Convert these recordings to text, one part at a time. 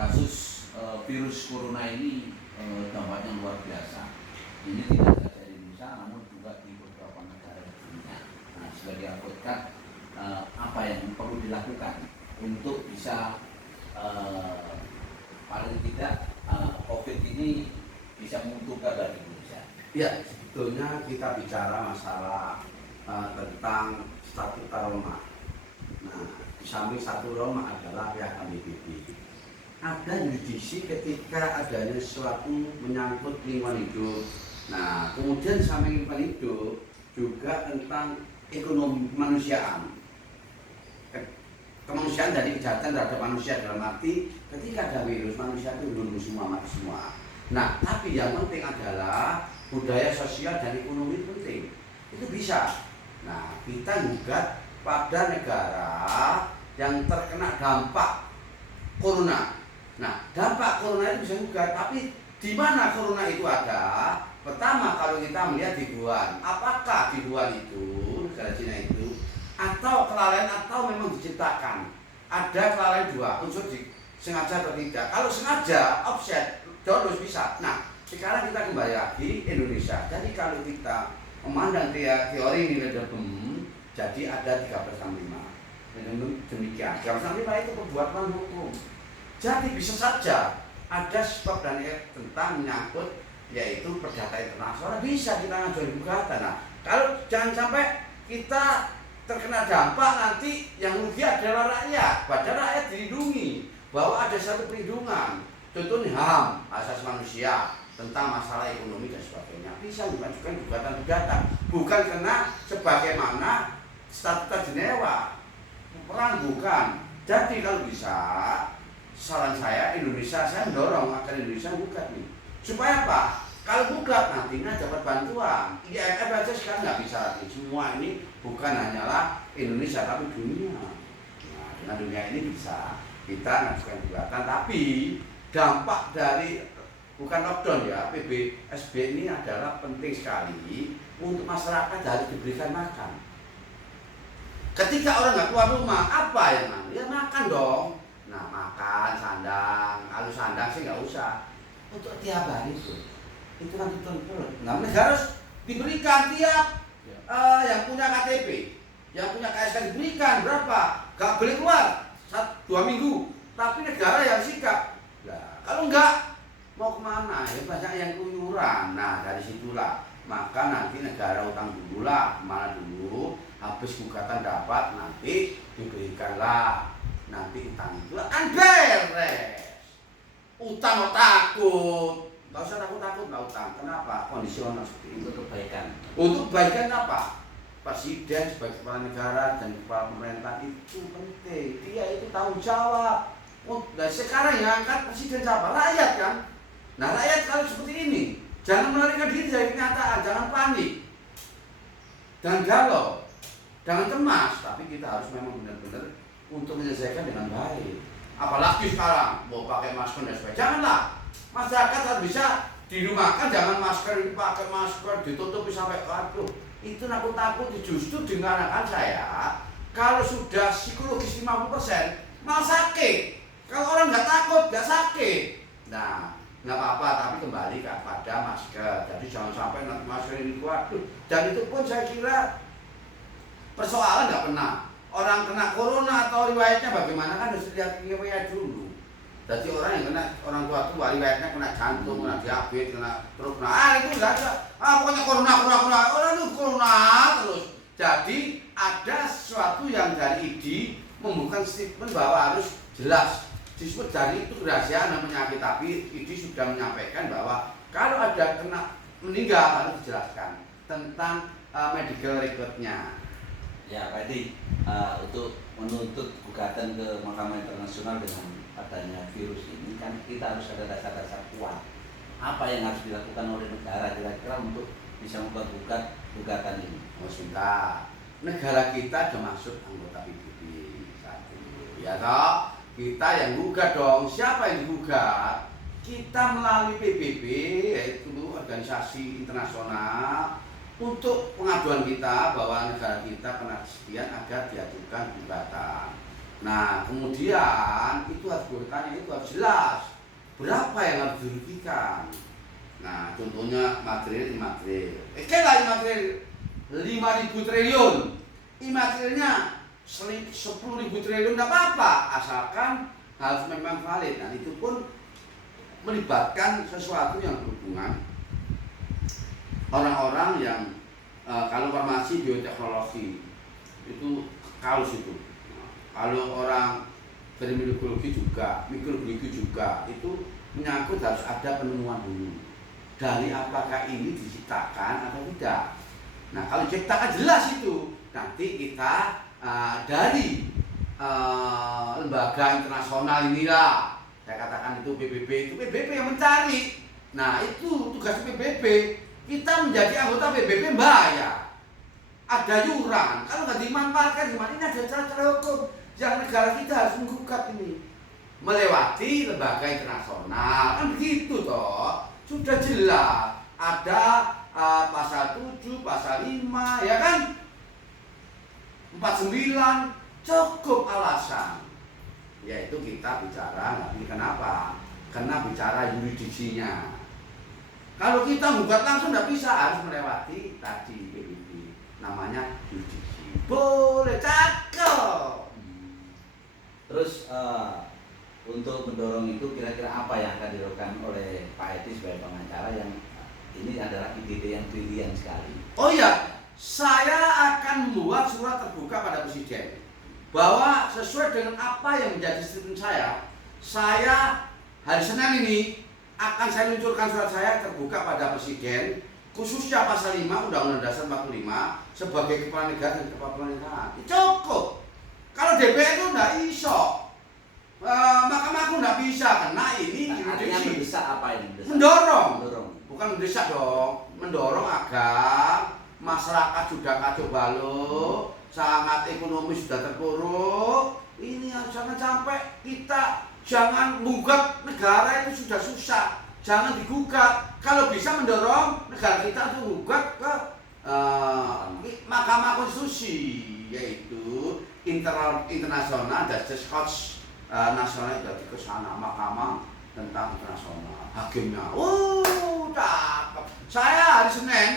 kasus virus corona ini dampaknya luar biasa. Ini tidak saja di Indonesia, namun juga di beberapa negara di dunia. Nah, sebagai advokat, apa yang perlu dilakukan untuk bisa paling tidak COVID ini bisa menguntungkan bagi Indonesia? Ya, sebetulnya kita bicara masalah tentang statuta Roma. Nah, di samping satu Roma adalah pihak PBB. Ada yudisi ketika adanya sesuatu menyangkut lingkungan hidup. Nah, kemudian di samping lingkungan hidup juga tentang ekonomi kemanusiaan. Kemanusiaan dari kejahatan terhadap manusia dalam arti ketika ada virus manusia itu bunuh semua, mati semua. Nah, tapi yang penting adalah budaya sosial dan ekonomi penting. Itu bisa. Nah, kita juga pada negara yang terkena dampak corona. Nah, dampak corona itu bisa juga, tapi di mana corona itu ada? Pertama, kalau kita melihat di Wuhan, apakah di Wuhan itu, negara Cina itu, atau kelalaian atau memang diciptakan? Ada kelalaian dua, unsur sengaja atau tidak. Kalau sengaja, offset, terus bisa. Nah, sekarang kita kembali lagi Indonesia. Jadi kalau kita memandang teori nilai debem, jadi ada 13/5. Demikian. 13/5 itu perbuatan hukum. Jadi bisa saja ada sebab dan tentang menyangkut yaitu perdata internasional, bisa kita ngajuin gugatan. Nah, kalau jangan sampai kita terkena dampak nanti yang rugi adalah rakyat. Padahal rakyat dilindungi bahwa ada satu perlindungan. Contohnya HAM, asas manusia, tentang masalah ekonomi dan sebagainya. Bisa mengajukan gugatan-gugatan. Bukan karena sebagaimana Statuta Jenewa. Perang bukan. Jadi kalau bisa, saran saya Indonesia, saya mendorong agar Indonesia gugat nih. Supaya apa? Kalau gugat nantinya dapat bantuan. IMF aja sekarang nggak bisa lagi. Semua ini bukan hanyalah Indonesia tapi dunia. Nah, dengan dunia ini bisa kita ngajukan gugatan. Tapi dampak dari bukan lockdown ya, PBSB ini adalah penting sekali untuk masyarakat harus diberikan makan. Ketika orang nggak keluar rumah, apa yang mana? Ya makan dong. Nah, makan, sandang. Kalau sandang sih nggak usah. Untuk tiap hari itu nanti betul. Nah, negara harus diberikan tiap yang punya KTP, yang punya KSK diberikan berapa? Gak boleh keluar 2 minggu. Tapi negara yang sikap. Nah, kalau enggak mau kemana? Ya banyak yang keluyuran. Nah, dari situlah maka nanti negara utang dulu lah, kemana dulu. Habis gugatan dapat nanti diberikanlah. Nanti utang itu kan beres. Utang takut. Nggak usah takut-takut, nggak utang. Kenapa? Kondisional seperti itu. Untuk kebaikan. Untuk kebaikan apa? Presiden sebagai kepala negara dan kepala pemerintah itu penting. Dia itu tanggung jawab. Nah, sekarang yang angkat presiden siapa? Rakyat kan? Nah, rakyat kalau seperti ini, jangan melarikan diri dari kenyataan, jangan panik. Jangan galau, jangan cemas. Tapi kita harus memang benar-benar untuk menyelesaikan dengan baik. Apalagi sekarang mau pakai masker dan sebagainya. Janganlah. Masyarakat harus bisa dirumahkan, jangan masker ini pakai masker ditutupi sampai aduh. Itu nakut-nakut justru dikarenakan saya kalau sudah psikologis 50% malah sakit. Kalau orang nggak takut nggak sakit. Nah, nggak apa-apa tapi kembali kepada masker. Jadi jangan sampai nanti masker ini waduh. Dan itu pun saya kira persoalan nggak pernah. Orang kena corona atau riwayatnya bagaimana kan harus lihat riwayat dulu. Jadi orang yang kena orang tua riwayatnya kena jantung, kena diabetes, kena stroke, itu enggak ada. Pokoknya corona, orang itu corona terus. Jadi ada sesuatu yang dari ID membuka statement bahwa harus jelas. Disebut dari itu kerahasiaan dan penyakit, tapi ID sudah menyampaikan bahwa kalau ada kena meninggal harus dijelaskan tentang medical recordnya. Ya, Pak Edi, untuk menuntut gugatan ke Mahkamah Internasional dengan adanya virus ini kan kita harus ada dasar-dasar kuat. Apa yang harus dilakukan oleh negara kira-kira untuk bisa membuat gugatan ini? Sebentar, negara kita termasuk anggota PBB satu, ya toh? Kita yang gugat dong. Siapa yang digugat? Kita melalui PBB, yaitu organisasi internasional, untuk pengaduan kita bahwa negara kita kena kesekian agar diajukan gugatan. Nah, kemudian itu harus bertanya, itu harus jelas berapa yang harus dirugikan. Nah, contohnya material imaterial. Lah imaterial 5.000 triliun. Imaterialnya 10.000 triliun tidak apa-apa, asalkan harus memang valid. Nah, itu pun melibatkan sesuatu yang berhubungan orang-orang yang kalau farmasi bioteknologi itu kalus itu. Kalau orang kriminologi juga, mikrobiologi juga, itu menyangkut harus ada penemuan dulu dari apakah ini diciptakan atau tidak. Nah, kalau diciptakan jelas itu, nanti kita dari lembaga internasional inilah, saya katakan itu PBB yang mencari. Nah, itu tugas PBB. Kita menjadi anggota PBB bayar, ada yuran. Kalau nggak dimanfaatkan gimana? Ini ada cara-cara hukum yang negara kita harus menggugat ini melewati lembaga internasional, kan begitu toh. Sudah jelas ada pasal 7, pasal 5, ya kan, 49 cukup alasan. Yaitu kita bicara, tapi kenapa? Karena bicara yuridisinya. Kalau kita menggugat langsung tidak bisa, harus melewati tadi PBB, namanya yuridisi. Boleh, cakep. Terus untuk mendorong itu kira-kira apa yang akan dilakukan oleh Pak Edi sebagai pengacara yang ini adalah ide yang brilian sekali. Oh iya, saya akan membuat surat terbuka pada Presiden bahwa sesuai dengan apa yang menjadi statement saya hari Senin ini akan saya luncurkan surat saya terbuka pada Presiden, khususnya pasal 5 Undang-Undang Dasar 45 sebagai kepala negara dan kepala pemerintahan. Cukup. Kalau DPR itu tidak iso, Mahkamah Agung tidak bisa, karena ini artinya mendesak apa ini? Mendorong, bukan mendesak dong, mendorong agar masyarakat sudah kacau balau, sangat ekonomi sudah terpuruk. Ini jangan sampai kita jangan menggugat negara itu sudah susah, jangan digugat. Kalau bisa mendorong negara kita untuk menggugat ke Mahkamah Konstitusi, yaitu internasional justice court nasional, jadi ke sana mahkamah tentang internasional hakimnya. Cakep. Saya hari Senin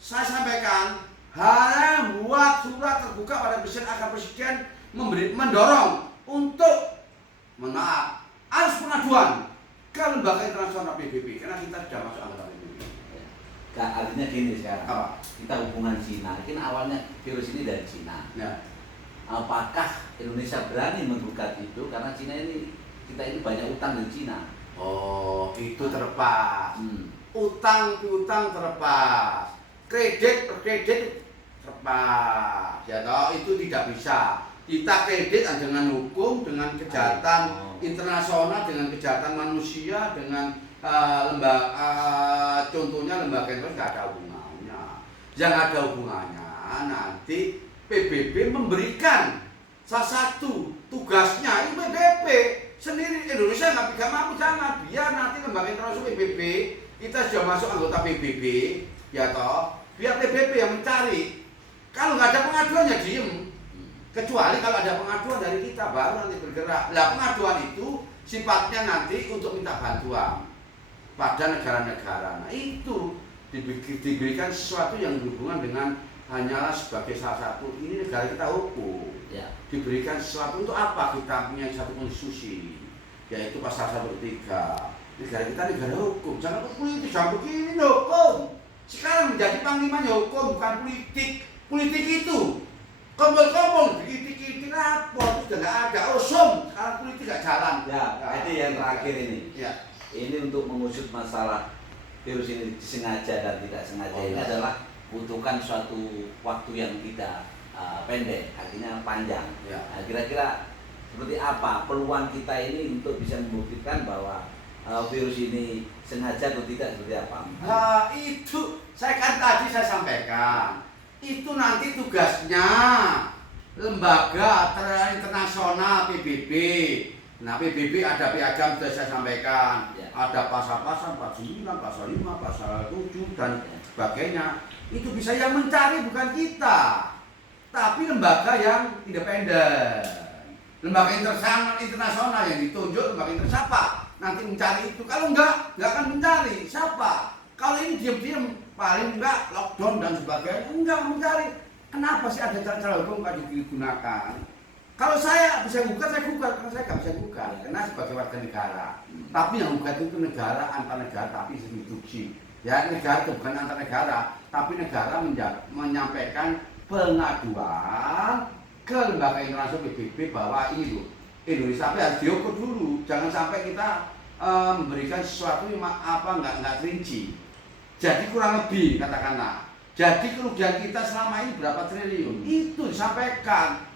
saya sampaikan harus buat surat terbuka pada Presiden agar Presiden mendorong untuk harus pengaduan ke lembaga internasional PBB karena kita sudah masuk anggota PBB. Artinya gini sekarang, kita hubungan Cina, ini awalnya virus ini dari Cina. Ya. Apakah Indonesia berani menggugat itu karena Cina ini, kita ini banyak utang dengan Cina? Oh, itu terlepas. Utang terlepas. Kredit per kredit terlepas. Ya toh, itu tidak bisa. Kita kredit dengan hukum, dengan kejahatan internasional, dengan kejahatan manusia, dengan contohnya lembaga itu nggak ada hubungannya. Yang ada hubungannya nanti PBB memberikan salah satu tugasnya ini PBB sendiri. Indonesia nggak bisa mampu, jangan biar nanti lembaga internasional PBB kita sudah masuk anggota PBB, ya toh, biar PBB yang mencari. Kalau nggak ada pengaduan ya diem. Kecuali kalau ada pengaduan dari kita baru nanti bergerak. Nah, pengaduan itu sifatnya nanti untuk minta bantuan pada negara-negara. Nah, itu diberikan sesuatu yang berhubungan dengan hanyalah sebagai salah satu, ini negara kita hukum. Ya. Diberikan sesuatu untuk apa? Kita punya satu konstitusi, yaitu pasal 103. Negara kita negara hukum. Jangan politik, jangan begini hukum. Sekarang menjadi panglimanya hukum, bukan politik. Politik itu kumpul-kumpul, politik apa? Itu sudah nggak ada. Sekarang politik nggak jalan. Ya, itu yang terakhir ini. Ya. Ini untuk mengusut masalah virus ini disengaja dan tidak sengaja ini adalah butuhkan suatu waktu yang tidak pendek, artinya panjang. Ya. Nah, kira-kira seperti apa peluang kita ini untuk bisa membuktikan bahwa virus ini sengaja atau tidak, seperti apa? Itu saya kan tadi saya sampaikan, itu nanti tugasnya lembaga internasional PBB. Nah, PBB ada piagam sudah saya sampaikan, ya. Ada pasal-pasal 49, pasal 5, pasal 7 dan sebagainya. Itu bisa yang mencari bukan kita, tapi lembaga yang independen. Lembaga internasional yang ditunjuk lembaga internasional siapa? Nanti mencari itu. Kalau enggak akan mencari. Siapa? Kalau ini diam-diam paling enggak lockdown dan sebagainya, enggak mencari. Kenapa sih ada cara-cara hukum yang digunakan? Kalau saya bisa gugat, saya gugat. Kalau saya nggak bisa gugat, karena sebagai warga negara. Tapi yang gugat itu negara, antar negara, tapi institusi. Ya, negara itu bukan antar negara, tapi negara menyampaikan pengaduan ke lembaga internasional PBB bahwa ini loh, Indonesia harus diukur dulu. Jangan sampai kita memberikan sesuatu yang nggak rinci. Jadi kurang lebih katakanlah. Jadi kerugian kita selama ini berapa triliun? Itu disampaikan.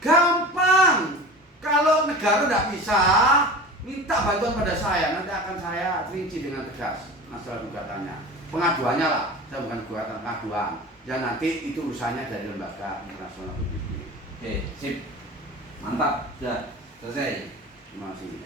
Gampang. Kalau negara tidak bisa, minta bantuan pada saya. Nanti akan saya rinci dengan tegas masalah gugatannya. Pengaduannya lah, saya bukan gugatan, pengaduan. Dan nanti itu urusannya dari lembaga internasional PBB. Oke, sip. Mantap, sudah selesai. Terima kasih.